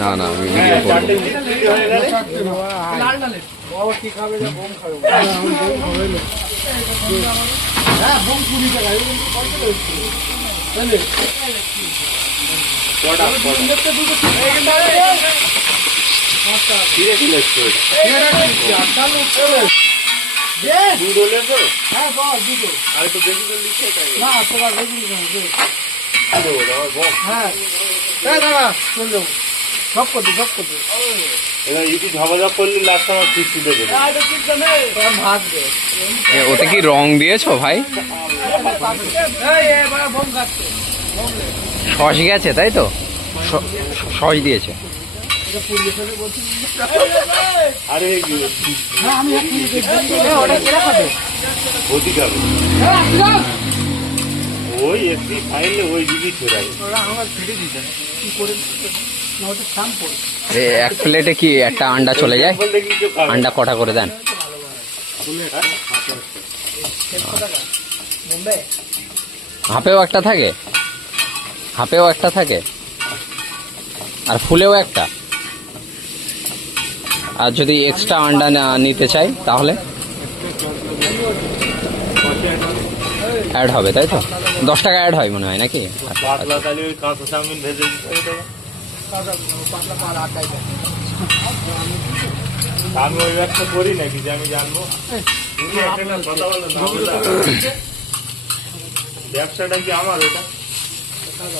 না না আমি ভিডিও করব। ওতে কি রং দিয়েছো ভাই? সস গেছে তাই তো? সস দিয়েছে। ওই একটি ফাইলে ওই দিদি ছড়াই এক প্লেটে কি একটা আন্ডা চলে যায়? আন্ডা কটা করে দেন? হাফেও একটা থাকে, হাফেও একটা থাকে, আর ফুলেও একটা। আর যদি এক্সট্রা আন্ডা নিতে চাই তাহলে অ্যাড হবে তাই তো? 10 টাকা অ্যাড হয় মনে হয় নাকি? আমি ওই ব্যবসা করি নাকি যে আমি জানবো? ব্যবসাটা কি আমার ওটা?